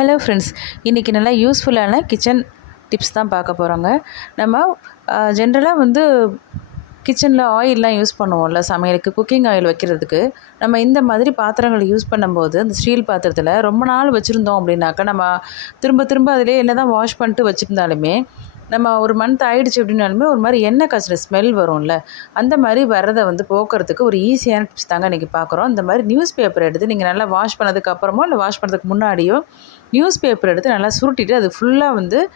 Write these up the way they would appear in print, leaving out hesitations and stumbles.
Hello friends, இன்றைக்கி நல்லா யூஸ்ஃபுல்லான கிச்சன் டிப்ஸ் தான் பார்க்க போகிறோங்க. நம்ம ஜென்ரலாக கிச்சனில் ஆயிலெலாம் யூஸ் பண்ணுவோம்ல, சமையலுக்கு குக்கிங் ஆயில் வைக்கிறதுக்கு. நம்ம இந்த மாதிரி பாத்திரங்களை யூஸ் பண்ணும்போது அந்த ஸ்டீல் பாத்திரத்தில் ரொம்ப நாள் வச்சுருந்தோம் அப்படின்னாக்கா, நம்ம திரும்ப திரும்ப அதிலே என்ன தான் வாஷ் பண்ணிட்டு வச்சுருந்தாலுமே, நம்ம ஒரு மந்த் ஆயிடுச்சு அப்படின்னாலுமே ஒரு மாதிரி எண்ணெய் காய்ச்சின ஸ்மெல் வரும்ல, அந்த மாதிரி வர்றதை போக்குறதுக்கு ஒரு ஈஸியான டிப்ஸ் தாங்க இன்றைக்கி பார்க்குறோம். இந்த மாதிரி நியூஸ் பேப்பர் எடுத்து நீங்கள் நல்லா வாஷ் பண்ணதுக்கு அப்புறமோ இல்லை வாஷ் பண்ணுறதுக்கு முன்னாடியோ நியூஸ் பேப்பர் எடுத்து நல்லா சுருட்டிட்டு அது ஃபுல்லாக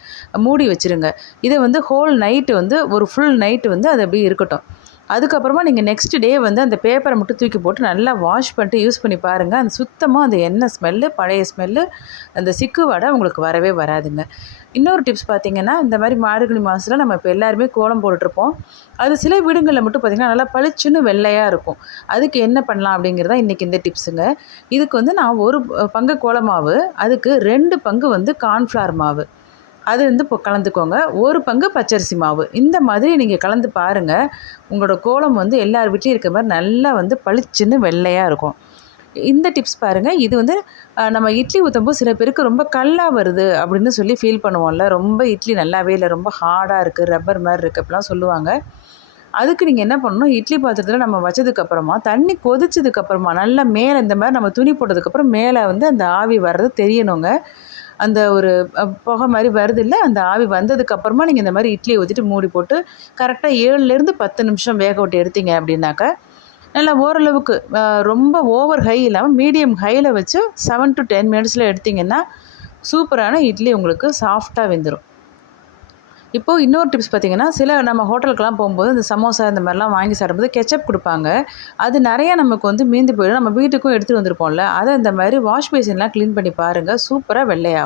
மூடி வச்சுருங்க. இதை ஹோல் நைட்டு ஒரு ஃபுல் நைட்டு அது அப்படியே இருக்கட்டும். அதுக்கப்புறமா நீங்கள் நெக்ஸ்ட் டே அந்த பேப்பரை மட்டும் தூக்கி போட்டு நல்லா வாஷ் பண்ணிட்டு யூஸ் பண்ணி பாருங்கள். அந்த சுத்தமாக அந்த எண்ணெய் ஸ்மெல்லு, பழைய ஸ்மெல்லு, அந்த சிக்கு வடை உங்களுக்கு வரவே வராதுங்க. இன்னொரு டிப்ஸ் பார்த்திங்கன்னா, இந்த மாதிரி மார்கழி மாதத்தில் நம்ம இப்போ எல்லாருமே கோலம் போட்டுட்ருப்போம். அது சில வீடுகளில் மட்டும் பார்த்திங்கன்னா நல்லா பளிச்சுன்னு வெள்ளையாக இருக்கும். அதுக்கு என்ன பண்ணலாம் அப்படிங்கிறதா இன்றைக்கி இந்த டிப்ஸுங்க. இதுக்கு நான் 1 பங்கு கோலமாவு, அதுக்கு 2 பங்கு கார்ன்ஃப்ளவர் மாவு, அது இப்போ கலந்துக்கோங்க. 1 பங்கு பச்சரிசி மாவு. இந்த மாதிரி நீங்கள் கலந்து பாருங்கள். உங்களோட கோலம் எல்லார் வீட்லேயும் இருக்க மாதிரி நல்லா பளிச்சுன்னு வெள்ளையாக இருக்கும். இந்த டிப்ஸ் பாருங்கள். இது நம்ம இட்லி ஊற்றும்போது சில பேருக்கு ரொம்ப கல்லாக வருது அப்படின்னு சொல்லி ஃபீல் பண்ணுவோம்ல. ரொம்ப இட்லி நல்லாவே இல்லை, ரொம்ப ஹார்டாக இருக்குது, ரப்பர் மாதிரி இருக்குது அப்படிலாம் சொல்லுவாங்க. அதுக்கு நீங்கள் என்ன பண்ணணும், இட்லி பாத்திரத்தில் நம்ம வச்சதுக்கப்புறமா தண்ணி கொதிச்சதுக்கப்புறமா நல்லா மேலே இந்த மாதிரி நம்ம துணி போட்டதுக்கப்புறம் மேலே அந்த ஆவி வர்றது தெரியணுங்க. அந்த ஒரு புகை மாதிரி வருது இல்லை, அந்த ஆவி வந்ததுக்கப்புறமா நீங்கள் இந்த மாதிரி இட்லியை ஊற்றிட்டு மூடி போட்டு கரெக்டாக 7லேருந்து 10 நிமிஷம் வேக விட்டு எடுத்தீங்க அப்படின்னாக்கா நல்லா ஓரளவுக்கு ரொம்ப ஓவர் ஹை இல்லாமல் மீடியம் ஹையில் வச்சு 7 to 10 மினிட்ஸில் எடுத்திங்கன்னா சூப்பரான இட்லி உங்களுக்கு சாஃப்டாக வெந்துடும். இப்போது இன்னொரு டிப்ஸ் பார்த்திங்கன்னா, சில நம்ம ஹோட்டலுக்கெலாம் போகும்போது இந்த சமோசா இந்த மாதிரிலாம் வாங்கி சாப்பிடும்போது கெச்சப் கொடுப்பாங்க. அது நிறையா நமக்கு மீந்து போயிடும். நம்ம வீட்டுக்கும் எடுத்துகிட்டு வந்திருப்போம்ல, அதை இந்த மாதிரி வாஷ் பேசின்லாம் க்ளீன் பண்ணி பாருங்கள். சூப்பராக வெள்ளையாகும்.